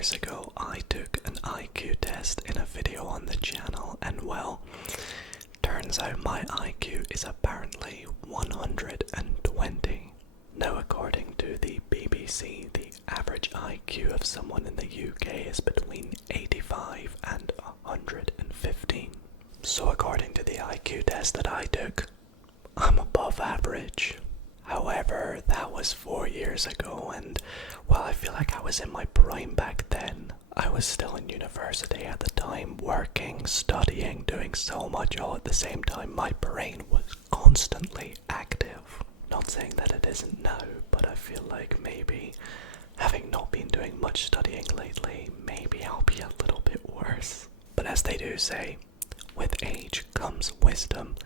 years ago, I took an IQ test in a video on the channel, and well, turns out my IQ is apparently 120. Now, according to the BBC, the average IQ of someone in the UK is between 85 and 115. So according to the IQ test that I took, I'm above average. However, that was 4 years ago, and while I feel like I was in my prime back then, I was still in university at the time, working, studying, doing so much all at the same time. My brain was constantly active. Not saying that it isn't now, but I feel like maybe, having not been doing much studying lately, maybe I'll be a little bit worse. But as they do say, with age comes wisdom,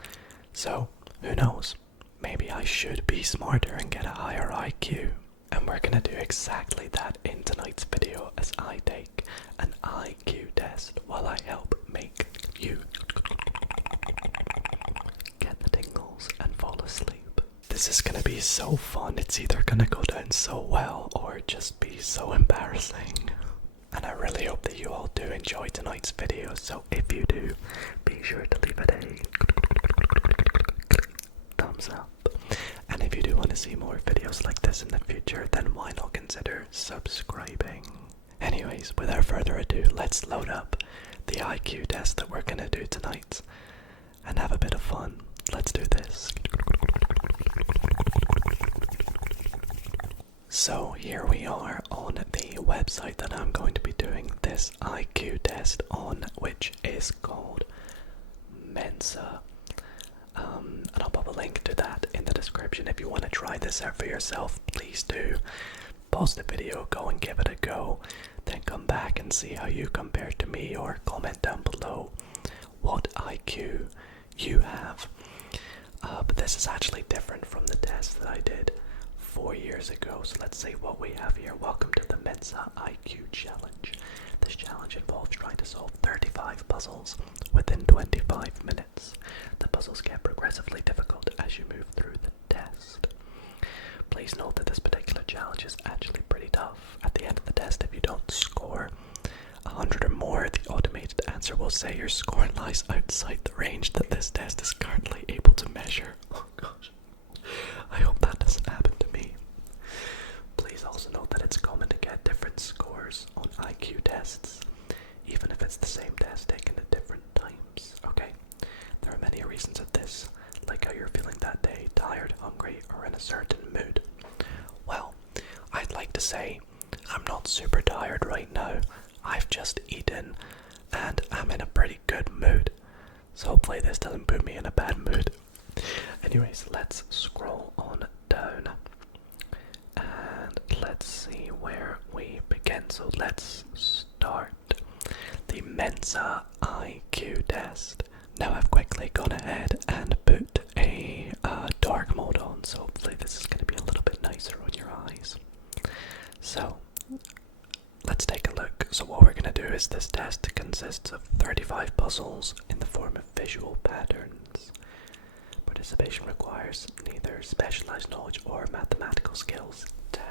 so who knows? Maybe I should be smarter and get a higher IQ. And we're gonna do exactly that in tonight's video as I take an IQ test while I help make you get the tingles and fall asleep. This is gonna be so fun. It's either gonna go down so well or just be so embarrassing. And I really hope that you all do enjoy tonight's video, so if you do, be sure to leave it a thumbs up. And if you do want to see more videos like this in the future, then why not consider subscribing? Anyways, without further ado, let's load up the IQ test that we're gonna do tonight and have a bit of fun. Let's do this. So here we are on the website that I'm going to be doing this IQ test on, which is called Mensa. And I'll pop a link to that in the description. If you want to try this out for yourself, please do. Pause the video, go and give it a go, then come back and see how you compare to me, or comment down below what IQ you have. But this is actually different from the test that I did 4 years ago, so let's see what we have here. Welcome to the Mensa IQ Challenge. This challenge involves trying to solve 35 puzzles within 25 minutes. The puzzles get progressively difficult as you move through the test. Please note that this particular challenge is actually pretty tough. At the end of the test, if you don't score 100 or more, the automated answer will say your score lies outside the range that this test is currently able to measure. Oh gosh. I hope that doesn't happen to me. Please also note that it's common to get different scores on IQ tests, even if it's the same test taken at different times. Okay, there are many reasons of this, like how you're feeling that day, tired, hungry, or in a certain mood. Well, I'd like to say I'm not super tired right now. I've just eaten and I'm in a pretty good mood, so hopefully this doesn't put me in a bad mood. Anyways, let's scroll on down and let's see where we begin. So let's start the Mensa IQ test. Now I've quickly gone ahead and put a dark mode on, so hopefully this is going to be a little bit nicer on your eyes. So let's take a look. So what we're going to do is this test consists of 35 puzzles in the form of visual patterns. Participation requires neither specialized knowledge or mathematical skills. Dang.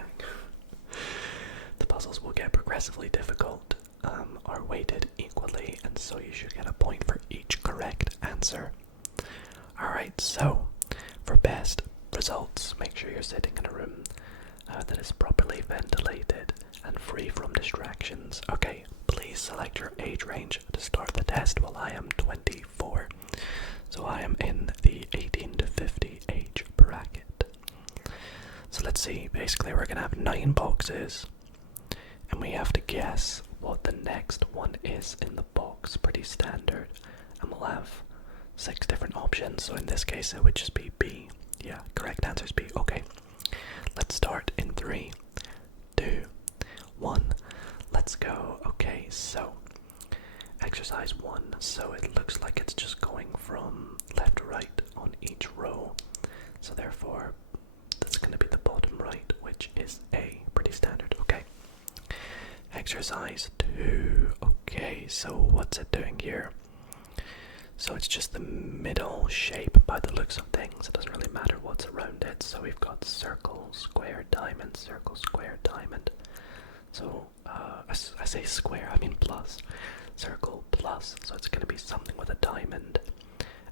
The puzzles will get progressively difficult, are weighted equally, and so you should get a point for each correct answer. Alright, so for best results, make sure you're sitting in a room that is properly ventilated and free from distractions. Okay, please select your age range to start the test. Well, I am 24, so I am in the 18 to 50 age bracket. So let's see, basically we're going to have 9 boxes, and we have to guess what the next one is in the box. Pretty standard. And we'll have 6 different options, so in this case it would just be B. Yeah, correct answer is B. Okay, let's start in 3, 2, 1. Let's go. Okay, so exercise 1. So it looks like it's just going from left to right on each row. So therefore, that's going to be the bottom right, which is A. Pretty standard. Okay. Exercise 2. Okay, so what's it doing here? So it's just the middle shape by the looks of things. It doesn't really matter what's around it. So we've got circle, square, diamond, circle, square, diamond. So I say square, I mean plus. Circle plus, so it's going to be something with a diamond,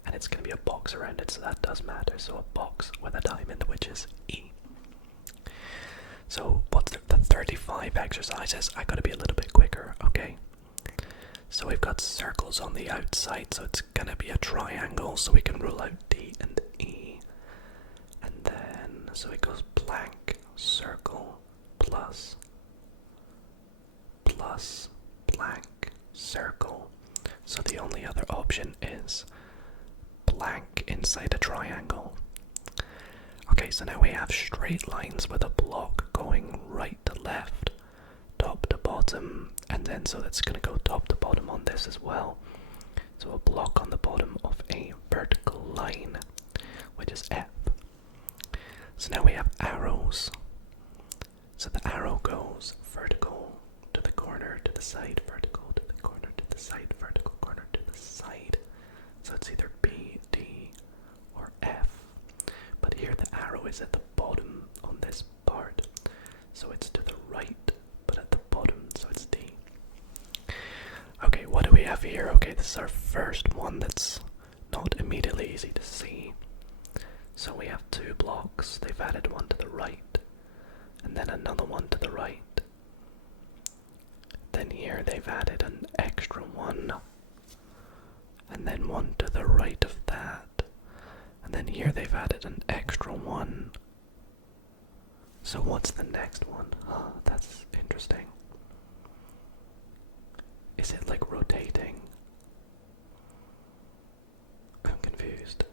and it's going to be a box around it, so that does matter. So a box with a diamond, which is E. So what's the 35 exercises? I gotta be a little bit quicker, okay? So we've got circles on the outside, so it's gonna be a triangle, so we can rule out D and E. And then, so it goes blank, circle, plus, plus, blank, circle. So the only other option is blank inside a triangle. Okay, so now we have straight lines with a block going right to left, top to bottom, and then so that's going to go top to bottom on this as well. So a block on the bottom of a vertical line, which is F. So now we have arrows. So the arrow goes vertical to the corner, to the side, vertical to the corner, to the side, vertical corner to the side. So it's either B, D, or F. But here the arrow is at the bottom on this part, so it's to the right, but at the bottom, so it's D. Okay, what do we have here? Okay, this is our first one that's not immediately easy to see. So we have two blocks, they've added one to the right, and then another one to the right. Then here they've added an extra one, and then one to the right of that. And then here they've added an extra one. So what's the next one? Oh, that's interesting. Is it like rotating? I'm confused.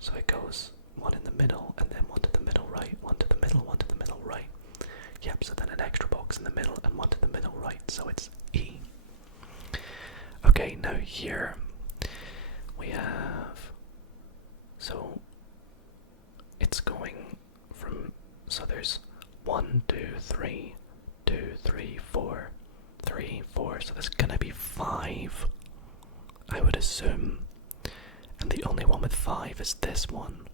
So it goes one in the middle, and then one to the middle right, one to the middle, one to the middle right. Yep, so then an extra box in the middle and one to the middle right, so it's E. Okay, now here we have, so it's going from, so there's 1, 2, 3, 2, 3, 4, 3, 4, so there's gonna be 5, I would assume, and the only one with 5 is this one.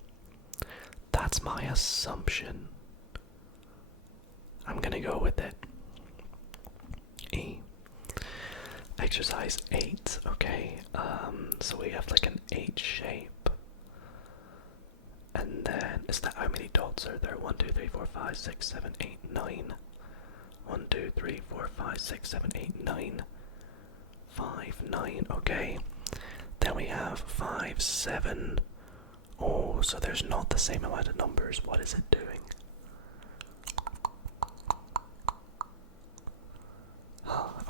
That's my assumption. I'm gonna go with it. E. Exercise 8, okay, so we have like an H shape, and then, is that, how many dots are there? 1, 2, 3, 4, 5, 6, 7, 8, 9. 1, 2, 3, 4, 5, 6, 7, 8, 9. 5, 9, okay. Then we have 5, 7. Oh, so there's not the same amount of numbers. What is it doing?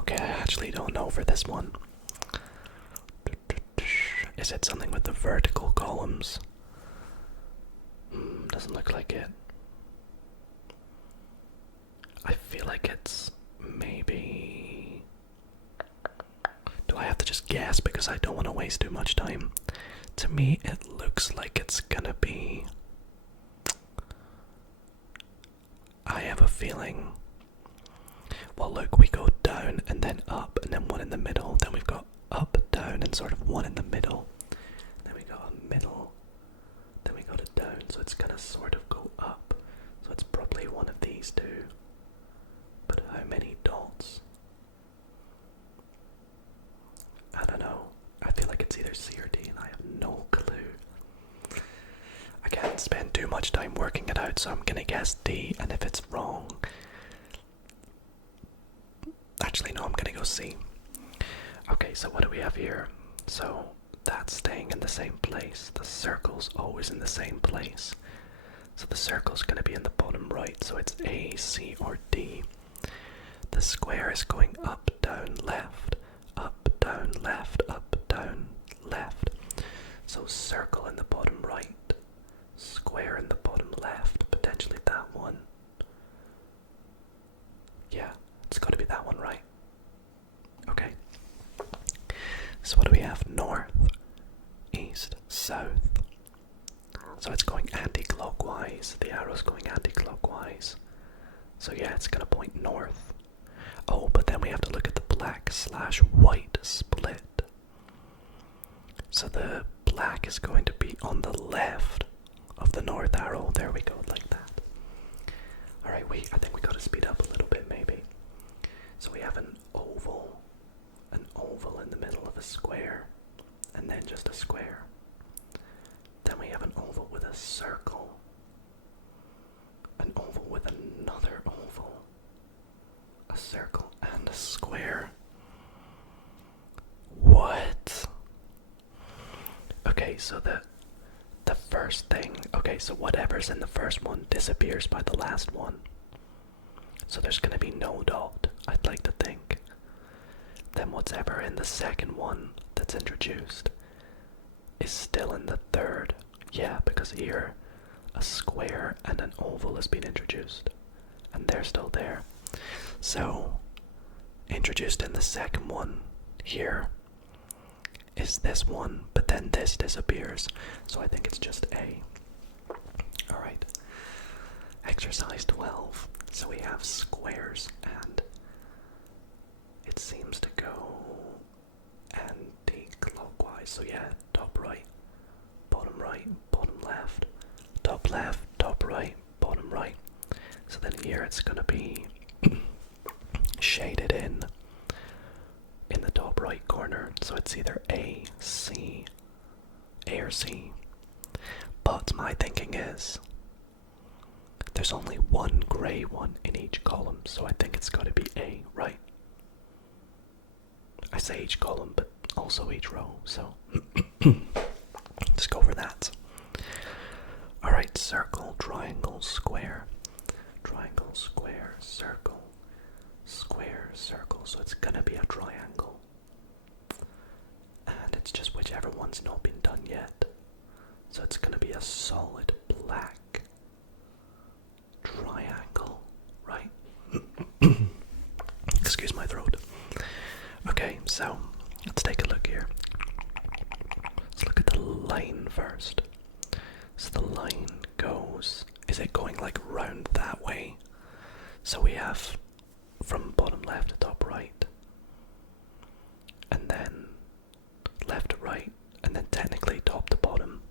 Okay, I actually don't know for this one. Is it something with the vertical columns? Doesn't look like it. I feel like it's maybe... Do I have to just guess because I don't want to waste too much time? To me, it looks like it's gonna be... I have a feeling... Well, look, we go down and then up and then one in the middle. Then we've got up, down, and sort of one in the middle. Then we got a middle. Then we got a down, so it's gonna sort of go up. So it's probably one of these two. But how many dots? I don't know. I feel like it's either C or D, and I have no clue. I can't spend too much time working it out, so I'm gonna guess D, and if it's wrong... Actually, no, I'm gonna go C. Okay, so what do we have here? So, that's staying in the same place. The circle's always in the same place. So the circle's gonna be in the bottom right, so it's A, C, or D. The square is going up, down, left, up, down, left, up, down, left. So circle in the bottom right, square in the bottom left, potentially that one. Yeah, it's got to be that one, right? Okay. So what do we have? North, east, south. So it's going anti-clockwise. The arrow's going anti-clockwise. So yeah, it's gonna point north. Oh, but then we have to look at the black/white split. So the black is going to be on the left of the north arrow. There we go, like that. Alright, I think we gotta speed up a little bit, maybe. a circle, and a square. What? Okay, so the first thing, okay, so whatever's in the first one disappears by the last one. So there's gonna be no dot, I'd like to think. Then whatever in the second one that's introduced is still in the third. Yeah, because here a square and an oval has been introduced, and they're still there. So introduced in the second one here is this one, but then this disappears, so I think it's just A. Alright, exercise 12. So we have squares, and it seems to go anti-clockwise. So yeah, top right, bottom left, top right, bottom right. So then here it's gonna be shaded in the top right corner, so it's either A or C. But my thinking is there's only one grey one in each column, so I think it's got to be A, right? I say each column, but also each row, so let's go for that. Alright, circle, triangle, square, circle, square, circle, so it's gonna be a triangle. And it's just whichever one's not been done yet. So it's gonna be a solid black triangle, right? Excuse my throat. Okay, so let's take a look here. Let's look at the line first. So the line goes, is it going like round that way? So we have from bottom left to top right, and then left to right, and then technically top to bottom.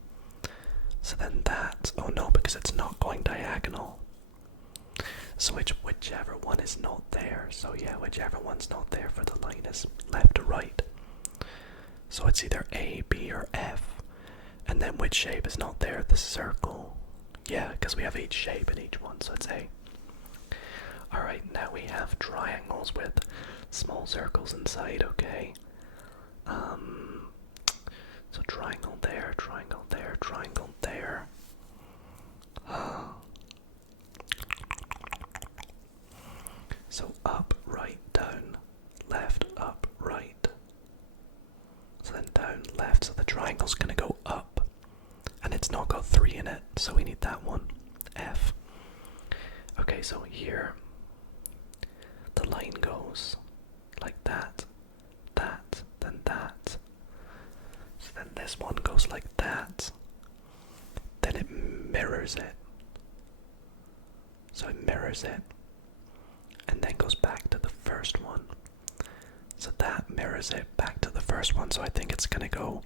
So then that, oh no, because it's not going diagonal. So whichever one is not there, so yeah, whichever one's not there for the line is left to right. So it's either A, B, or F. And then which shape is not there? The circle. Yeah, because we have each shape in each one, so it's A. Alright, now we have triangles with small circles inside, okay? So triangle there, triangle there, triangle there. So up, right, down, left, up, right. So then down, left, so the triangle's gonna go up. And it's not got 3 in it, so we need that one, F. Okay, so here, the line goes like that, then that. So then this one goes like that. Then it mirrors it. So it mirrors it. And then goes back to the first one. So that mirrors it back to the first one. So I think it's gonna go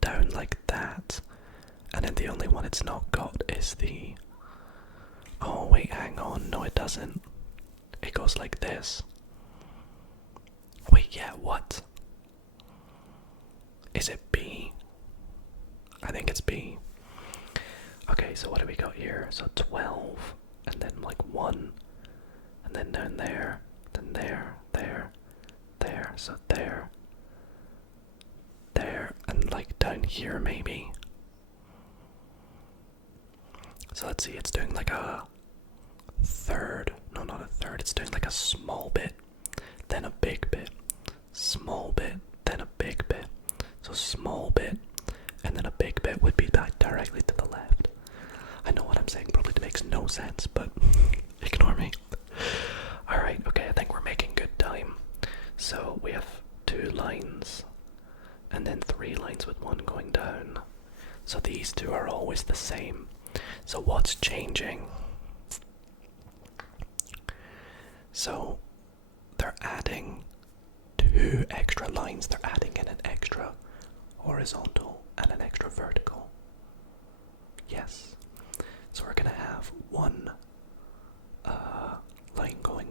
down like that. And then the only one it's not got is the... Oh wait, hang on. No, it doesn't. It goes like this. Wait, yeah, what? Is it B? I think it's B. Okay, so what do we got here? So 12, and then like 1, and then down there, then there, so there, and like down here maybe. So let's see, it's doing like a third, no, not a third, it's doing like a small bit, then a big bit, small bit, then a big bit. So small bit, and then a big bit would be back directly to the left. I know what I'm saying probably makes no sense, but ignore me. Alright, okay, I think we're making good time. So we have 2 lines, and then 3 lines with 1 going down. So these 2 are always the same. So what's changing? So they're adding 2 extra lines. They're adding in an extra horizontal and an extra vertical. Yes. So we're gonna have 1 line going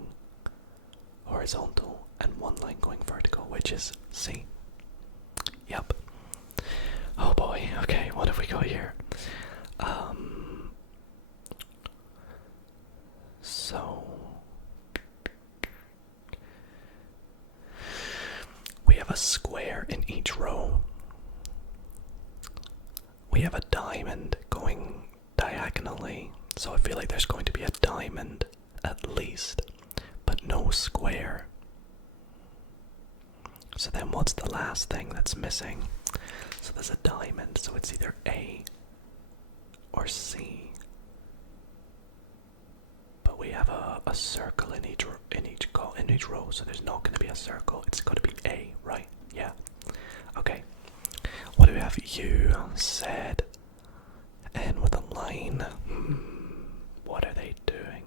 horizontal and 1 line going vertical, which is C. Yep. Oh boy, okay, what have we got here? So a square in each row. We have a diamond going diagonally, so I feel like there's going to be a diamond at least, but no square. So then what's the last thing that's missing? So there's a diamond, so it's either A or C. But we have a circle in each row, so there's not going to be a circle. It's got to be A, right? Yeah. Okay. What do we have? You said, and with a line. What are they doing?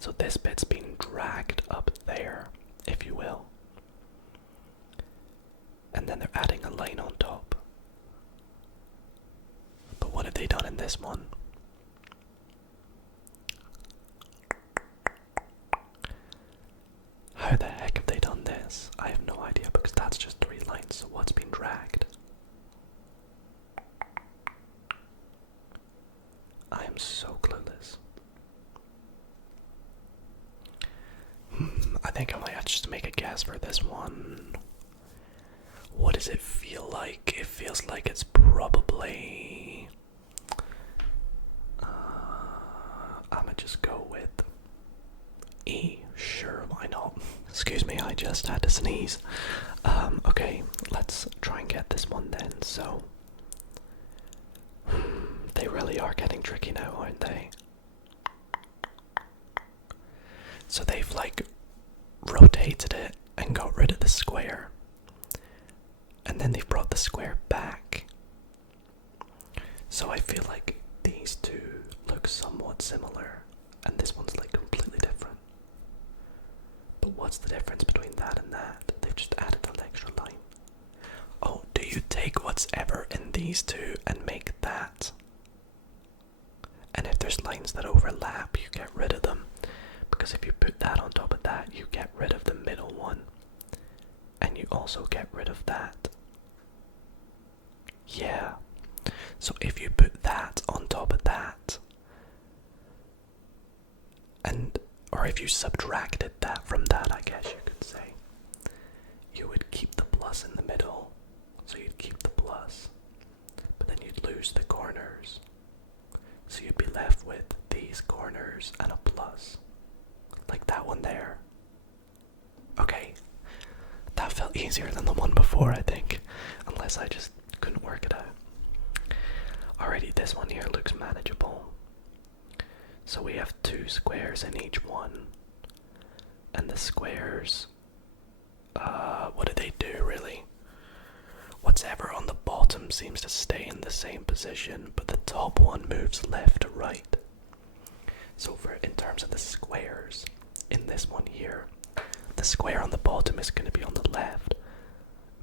So this bit's been dragged up there, if you will. And then they're adding a line on top. But what have they done in this one? How the heck have they done this? I have no idea, because that's just 3 lines, so what's been dragged? I am so clueless. I think I might just make a guess for this one. What does it feel like? It feels like it's probably... I'ma just go with E. Sure, why not? Excuse me, I just had to sneeze. Okay, let's try and get this one then. So, they really are getting tricky now, aren't they? So they've like rotated it and got rid of the square, and then they've brought the square back. So I feel like these two look somewhat similar, and this one's like completely different. But what's the difference between that and that? They've just added an extra line. Oh, do you take what's ever in these two and make that? And if there's lines that overlap, you get rid of them. Because if you put that on top of that, you get rid of the middle one. And you also get rid of that. Yeah. So if you put that on top of that, or if you subtracted that from that, I guess you could say, you would keep the plus in the middle. So you'd keep the plus, but then you'd lose the corners. So you'd be left with these corners and a plus. Like that one there. Okay. That felt easier than the one before, I think. Unless I just couldn't work it out. Alrighty, this one here looks manageable. So we have 2 squares in each one. And the squares... what do they do, really? Whatever on the bottom seems to stay in the same position, but the top one moves left to right. So in terms of the squares, in this one here, the square on the bottom is going to be on the left,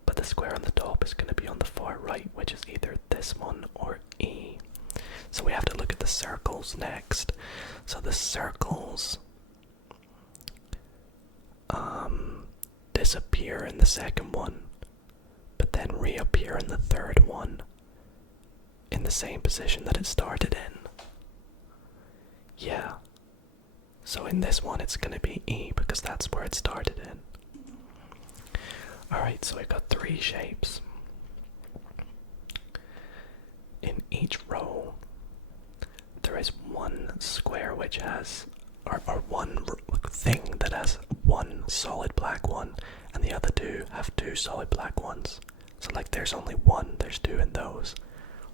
but the square on the top is going to be on the far right, which is either this one or E. So we have to look at the circles next. So the circles disappear in the second one, but then reappear in the third one in the same position that it started in. Yeah. So in this one it's going to be E because that's where it started in. Alright, so we've got 3 shapes. In each row there is one square which has, or one thing that has one solid black one, and the other 2 have 2 solid black ones. So like there's only 1, there's 2 in those.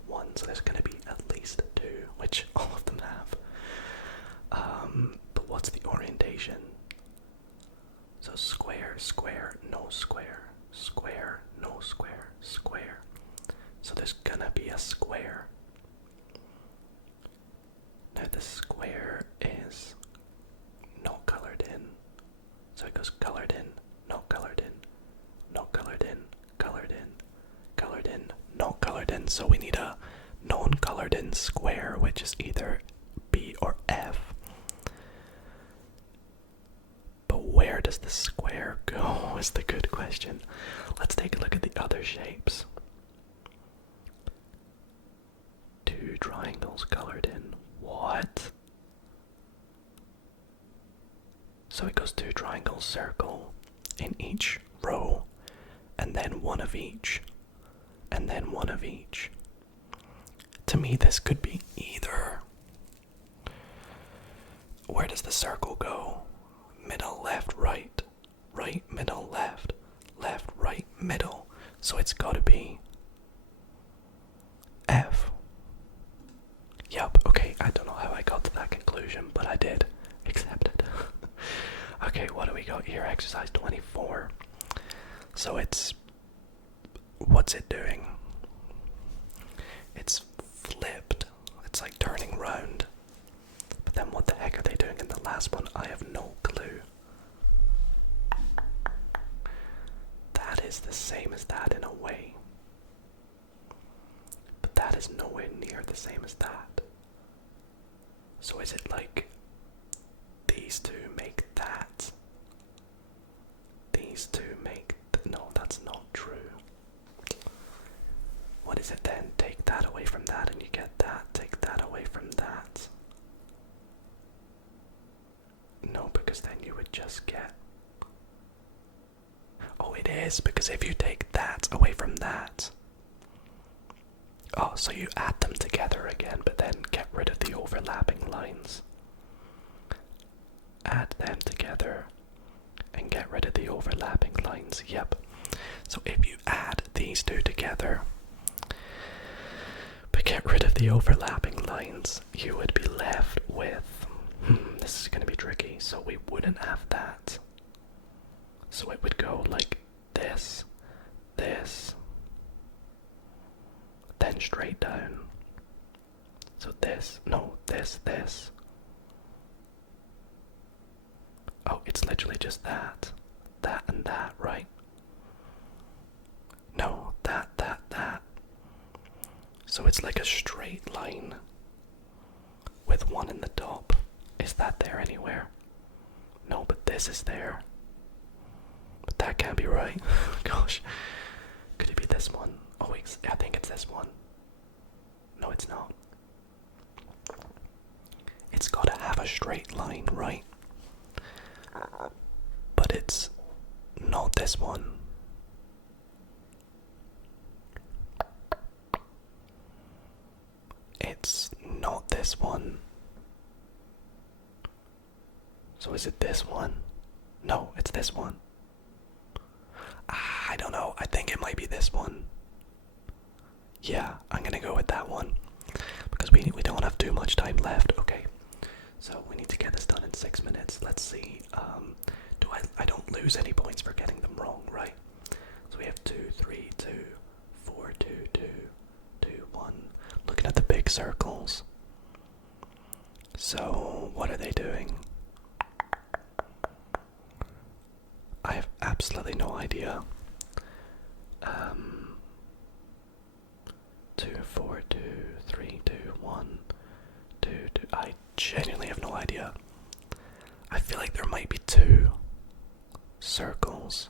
1, so there's going to be at least 2, which all of them have. But what's the orientation? So square, square, no square, square, no square, square. So there's gonna be a square. Now the square is not colored in. So it goes colored in, not colored in, not colored in, colored in, colored in, not colored in. So we need a non-colored in square, which is either B or F. But where does the square go is the good question. Let's take a look at the other shapes. 2 triangles colored in. What? So it goes 2 triangles, circle in each row, and then one of each, and then one of each. To me, this could be either. Where does the circle go? Middle, left, right, right, middle, left, left, right, middle. So it's gotta be F. Yup, okay, I don't know how I got to that conclusion, but I did. Accept it. Okay, what do we got here? Exercise 24. So it's... what's it doing? It's flipped. It's like turning round. But then what the heck are they doing in the last one? I have no clue. That is the same as that in a way. But that is nowhere near the same as that. So is it like these two make that? These two make... no, that's not true. What is it then? Take that away from that and you get that. Take that away from that. No, because then you would just get... oh, it is, because if you take that away from that... oh, so you add them together again, but then get rid of the overlapping lines. Add them together and get rid of the overlapping lines. Yep. So if you add these two together but get rid of the overlapping lines, you would be left with... this is going to be tricky. So we wouldn't have that. So it would go like this, this, then straight down. So this, no, this, this. Oh, it's literally just that and that, right? No, that. So it's like a straight line with one in the top. Is that there anywhere? No, but this is there. But that can't be right. Gosh. Could it be this one? Oh, wait, I think it's this one. No, it's not. It's gotta have a straight line, right? But it's not this one. It's not this one. So is it this one? No, it's this one. I don't know. I think it might be this one. Yeah, I'm gonna go with that one. Because we don't have too much time left. Okay. So we need to get this done in 6 minutes. Let's see. I don't lose any points for getting them wrong, right? So we have 2, 3, 2, 4, 2, 2, 2, 1. Looking at the big circles. So what are they doing? I have absolutely no idea. 2, 4, 2, 3, 2, 1, 2, 2. I genuinely have no idea. I feel like there might be 2 circles.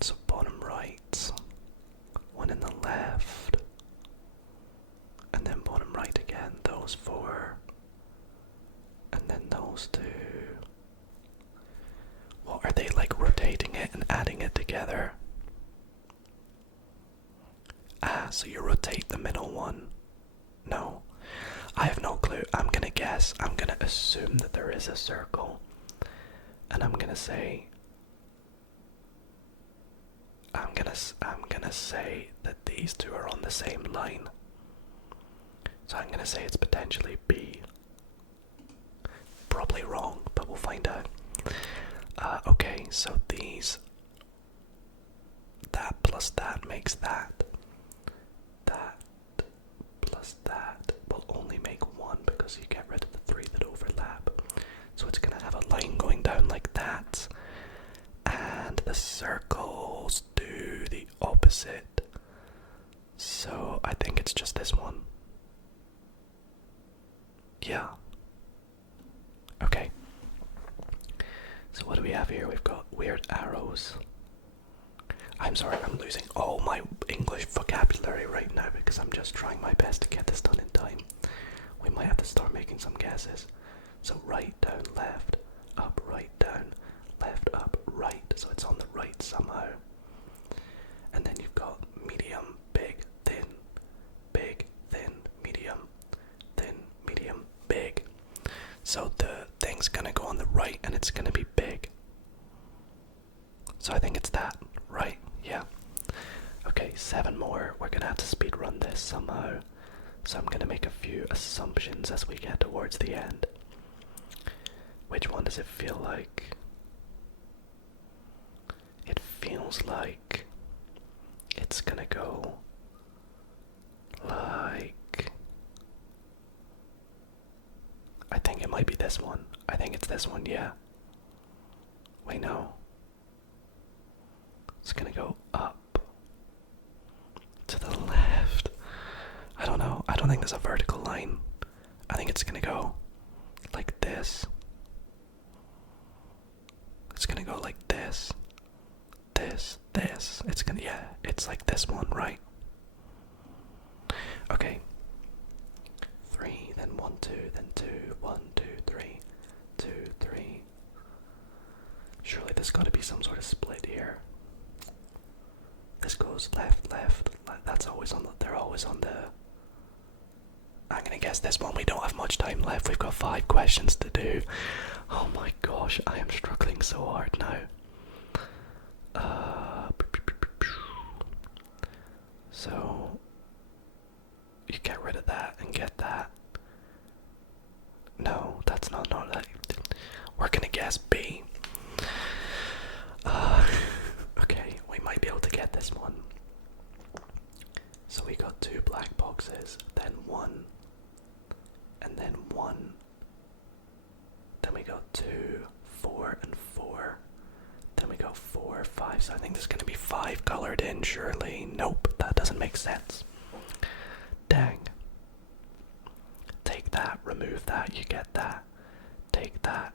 So bottom right, one in the left, and then bottom right again, those 4, and then those 2. What are they, like rotating it and adding it together? So you rotate the middle one. No, I have no clue. I'm gonna guess. I'm gonna assume that there is a circle, and I'm gonna say that these two are on the same line. So I'm gonna say it's potentially B. Probably wrong, but we'll find out. Okay, so that plus that makes that. That plus that will only make 1 because you get rid of the 3 that overlap. So it's gonna have a line going down like that. And the circles do the opposite. So I think it's just this one. Yeah. Okay. So what do we have here? We've got weird arrows. I'm sorry, I'm losing all my English vocabulary right now because I'm just trying my best to get this done in time. We might have to start making some guesses. So right, down, left, up, right, down, left, up, right, so it's on the right somehow. And then you've got medium, big, thin, medium, thin, medium, big. So the thing's gonna go on the right and it's gonna be big. So I think it's that, right? Yeah. Okay, 7 more. We're gonna have to speed run this somehow. So I'm gonna make a few assumptions as we get towards the end. Which one does it feel like? It feels like it's gonna go like... I think it might be this one. I think it's this one, yeah. Wait, no. It's gonna go up to the left. I don't know. I don't think there's a vertical line. I think it's gonna go like this. It's gonna go like this. This. It's gonna, yeah, it's like this one, right? Okay. 3, then 1, 2, then 2, 1, 2, 3, 2, 3. Surely there's gotta be some sort of split here. This goes left, left. That's always on the, they're always on the... I'm gonna guess this one. We don't have much time left. We've got 5 questions to do. Oh my gosh, I am struggling so hard now. So you get rid of that and get that. No, that's not that. We're gonna guess B. Okay, we might be able to get this one. So we got 2 black boxes, then 1, and then 1. Then we got 2, 4, and 4. Then we got 4, 5. So I think there's gonna be 5 colored in, surely. Nope, that doesn't make sense. Dang. Take that, remove that, you get that. Take that.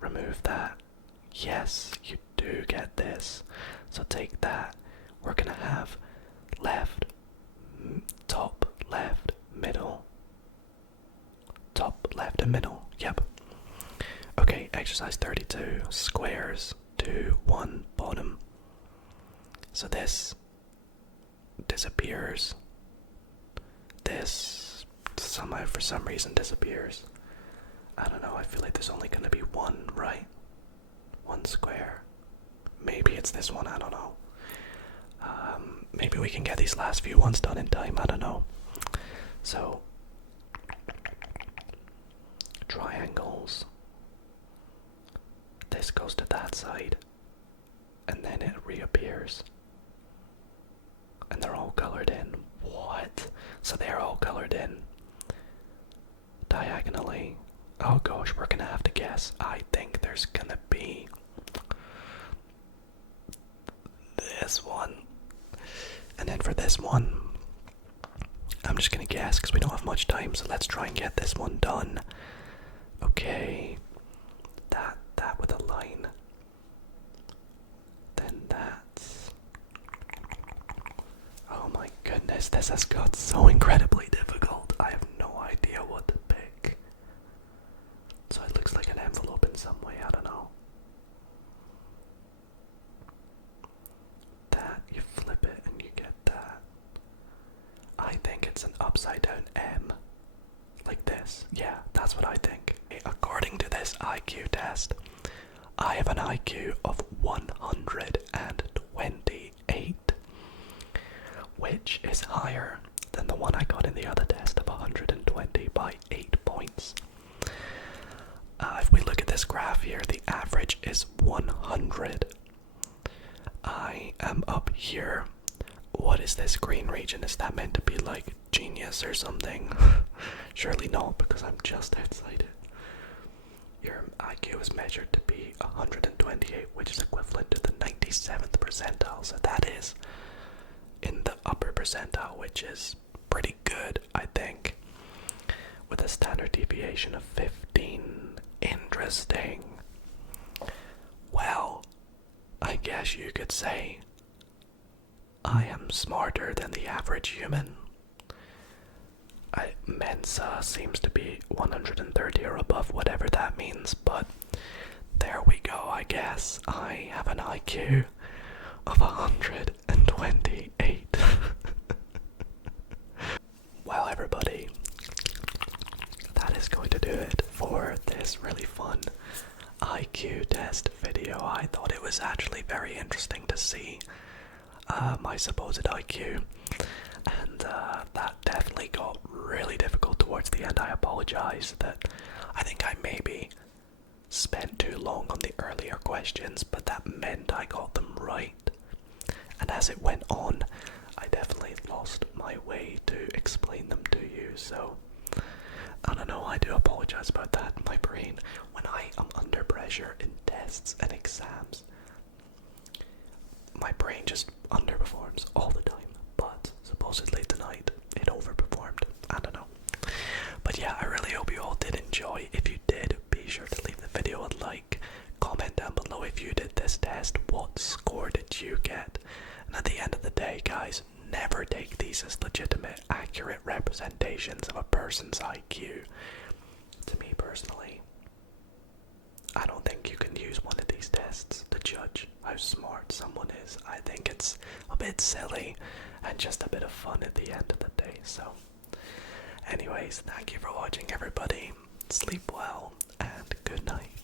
Remove that. Yes, you do get this. So take that. We're gonna have left, top, left, middle. Top, left, and middle. Yep. Okay, exercise 32. Squares. 2, 1, bottom. So this disappears. This somehow, for some reason, disappears. I don't know, I feel like there's only gonna be 1, right? 1 square. Maybe it's this one, I don't know. Maybe we can get these last few ones done in time, I don't know. So, triangles. This goes to that side, and then it reappears. And they're all colored in. What? So they're all colored in diagonally. Oh gosh, we're gonna have to guess. I think there's gonna be this one. And then for this one, I'm just gonna guess because we don't have much time, so let's try and get this one done. Okay. That with a line. Then that's... Oh my goodness, this has got so incredibly difficult. I have no idea what to pick. So it looks like an envelope in some way, I don't know. That, you flip it and you get that. I think it's an upside down M. Like this. Yeah, that's what I think. According to this IQ test, I have an IQ of 128, which is higher than the one I got in the other test of 120 by 8 points. If we look at this graph here, the average is 100. I am up here. What is this green region? Is that meant to be like genius or something? Surely not, because I'm just outside it. Your IQ is measured to be 128, which is equivalent to the 97th percentile. So that is in the upper percentile, which is pretty good, I think. With a standard deviation of 15. Interesting. Well, I guess you could say I am smarter than the average human. Mensa seems to be 130 or above, whatever that means, but there we go. IQ of 128. Well, everybody, that is going to do it for this really fun IQ test video. I thought it was actually very interesting to see my supposed IQ, and that definitely got really difficult towards the end. I apologize that I think I maybe spent too long on the earlier questions, but that meant I got them right. And as it went on, I definitely lost my way to explain them to you, so I don't know, I do apologize about that. My brain, when I am under pressure in tests and exams, my brain just underperforms all the time, but supposedly tonight it overperformed. I don't know. But yeah, I really hope you all did enjoy. If you did, be sure to leave the video a like. Comment down below if you did this test. What score did you get? And at the end of the day, guys, never take these as legitimate, accurate representations of a person's IQ. To me personally, I don't think you can use one of these tests to judge how smart someone is. I think it's a bit silly and just a bit of fun at the end of the day. So, anyways, thank you for watching, everybody. Sleep well and good night.